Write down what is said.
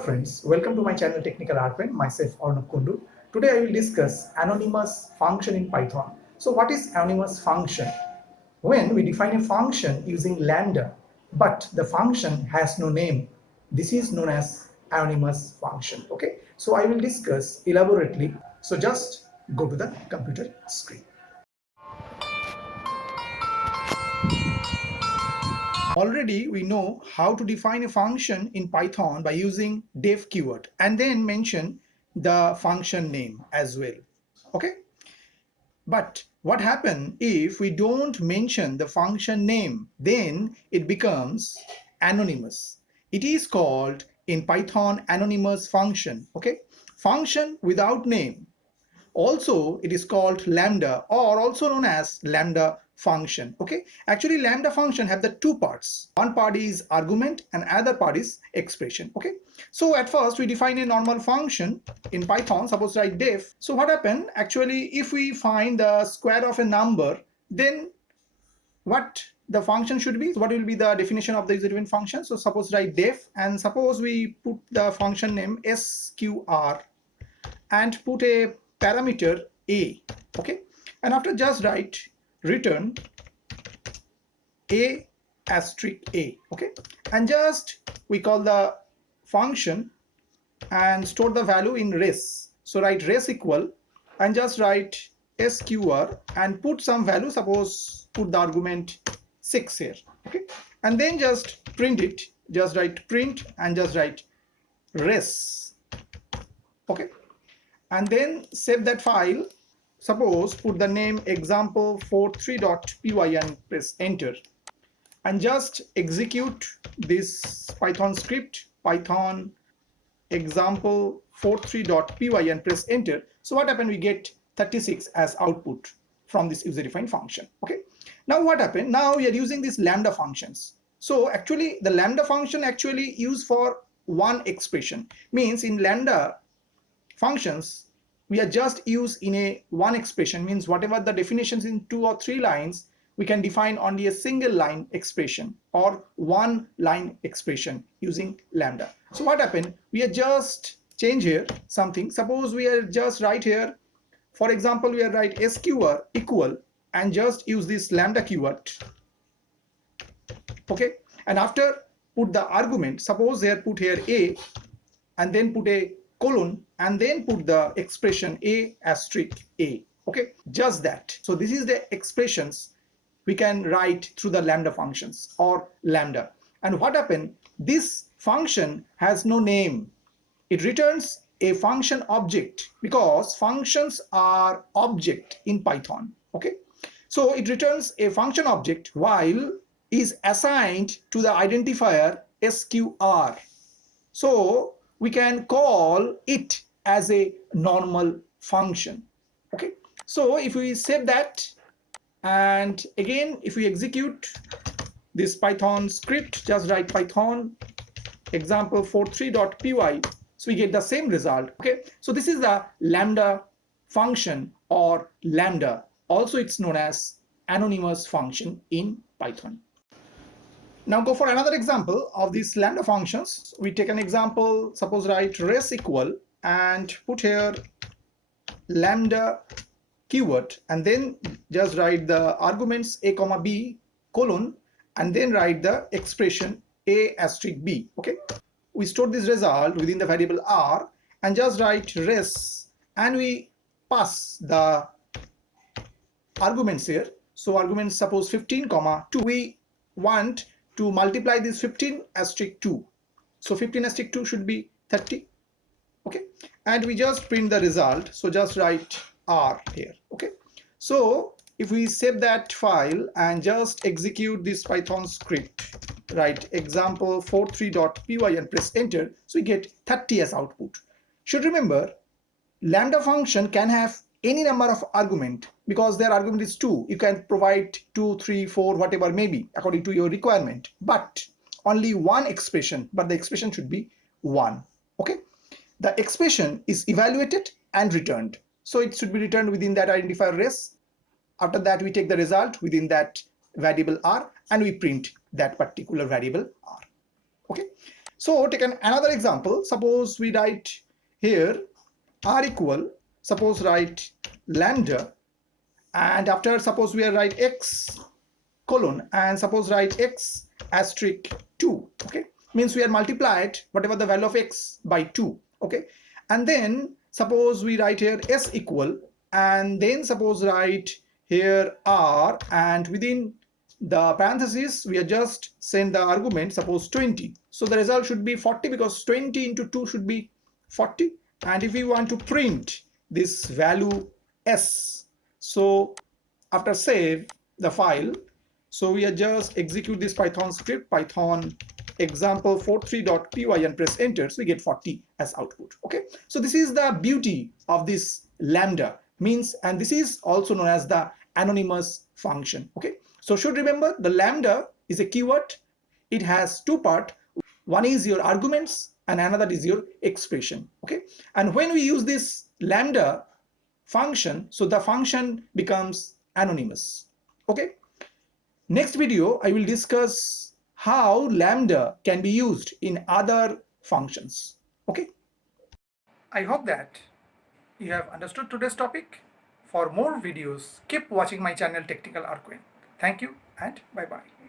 friends, welcome to my channel Technical Admin, myself Arnab Kundu. Today I will discuss anonymous function in Python. So what is anonymous function? When we define a function using lambda, but the function has no name, this is known as anonymous function. Okay, so I will discuss elaborately. So just go to the computer screen. Already we know how to define a function in Python by using def keyword and then mention the function name as well. Okay, but what happens if we don't mention the function name? Then it becomes anonymous. It is called in Python anonymous function. Okay, function without name. Also it is called lambda, or also known as lambda function. Okay, actually lambda function have the two parts. One part is argument and other part is expression. Okay, so at first we define a normal function in Python. Suppose write def. So what happen actually, if we find the square of a number, then what the function should be, what will be the definition of the user-defined function? So suppose write def, and suppose we put the function name sqr and put a parameter a. Okay, and after just write return a asterisk a. Okay, and just we call the function and store the value in res. So write res equal and just write sqr and put some value, suppose put the argument 6 here. Okay, and then just print it, just write print and just write res. Okay, and then save that file. Suppose put the name example43.py and press enter, and just execute this Python script, Python example43.py and press enter. So what happened, we get 36 as output from this user defined function. Okay, now what happened, now we are using these lambda functions. So actually the lambda function actually used for one expression, means in lambda functions we are just used in a one expression, means whatever the definitions in 2 or 3 lines, we can define only a single line expression or one line expression using lambda. So what happened, we are just change here something. Suppose we are just write here, for example we are write sqr equal and just use this lambda keyword. Okay, and after put the argument, suppose here put here a and then put a colon and then put the expression a asterisk a. Okay, just that. So this is the expressions we can write through the lambda functions or lambda. And what happened, this function has no name. It returns a function object because functions are object in Python. Okay, so it returns a function object while is assigned to the identifier sqr. So we can call it as a normal function. Okay, so if we save that and again if we execute this Python script, just write Python example43.py, so we get the same result. Okay, so this is the lambda function or lambda, also it's known as anonymous function in Python. Now go for another example of these lambda functions. We take an example, suppose write res equal and put here lambda keyword and then just write the arguments a comma b colon and then write the expression a asterisk b. Okay, we store this result within the variable r and just write res and we pass the arguments here. So arguments, suppose 15 comma 2, we want to multiply this 15 asterisk 2, so 15 asterisk 2 should be 30. Okay, and we just print the result, so just write r here. Okay, so if we save that file and just execute this Python script, write example43.py and press enter, so we get 30 as output. Should remember, lambda function can have any number of argument because their argument is 2. You can provide 2, 3, 4, whatever may be according to your requirement, but only one expression, but the expression should be 1. Okay, the expression is evaluated and returned, so it should be returned within that identifier res. After that we take the result within that variable r and we print that particular variable r. Okay, So take another example. Suppose we write here r equal, suppose write lambda, and after suppose we write x colon, and suppose write x asterisk 2. Okay, means we are multiplied whatever the value of x by 2. Okay, and then suppose we write here s equal, and then suppose write here r, and within the parentheses we are just send the argument, suppose 20. So the result should be 40, because 20 into 2 should be 40. And if we want to print this value s, so after save the file, so we are just execute this Python script, Python example43.py, and press enter. So we get 40 as output. Okay, so this is the beauty of this lambda means, and this is also known as the anonymous function. Okay, so should remember the lambda is a keyword. It has two parts. One is your arguments and another is your expression. Okay, and when we use this lambda function, so the function becomes anonymous. Okay, next video I will discuss how lambda can be used in other functions. Okay, I hope that you have understood today's topic. For more videos, keep watching my channel Technical Arquin. Thank you and bye bye.